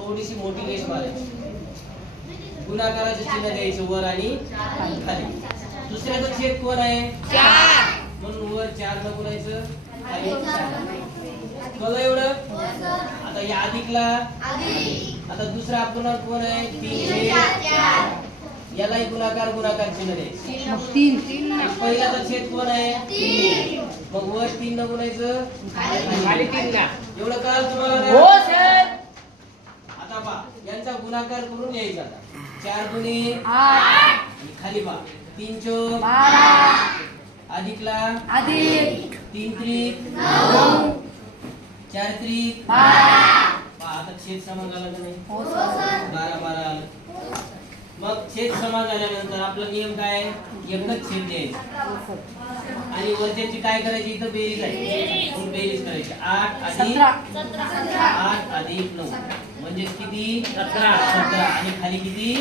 थोडीशी मोठी रेष मारायची. गुणाकाराचे चिन्ह द्यायचे वर आणि खाली. दुसऱ्याचं छेद कोण आहे? म्हणून वर चार न बोलायचं कळलं एवढं. आता या अधिकला. आता दुसरा अपूर्णांक कोण आहे? तीन. यालाही गुणाकार गुणाकार चिन्ह द्यायचे. पहिल्याचा छेद कोण आहे? मग वर तीन न बोलायचं खाली. तीन ना. एवढं कळालं तुम्हाला गुणाकार करून यायचा आता. चार गुणी खाली पहा. तीन बारा. अधिकला अधिक. तीन त्रिक. चार त्रिक. आता छेद समान झाला का नाही? हो बारा बारा. आलं मग छेद समान झाल्यानंतर आपला नियम काय? आहे? एकच छेद द्यायचा. आणि वरच्याची काय करायची? इथं बेरीज आहे. बेरीज. करायची. आठ अधिक. आठ अधिक नऊ. म्हणजे किती? अकरा सतरा. आणि खाली किती?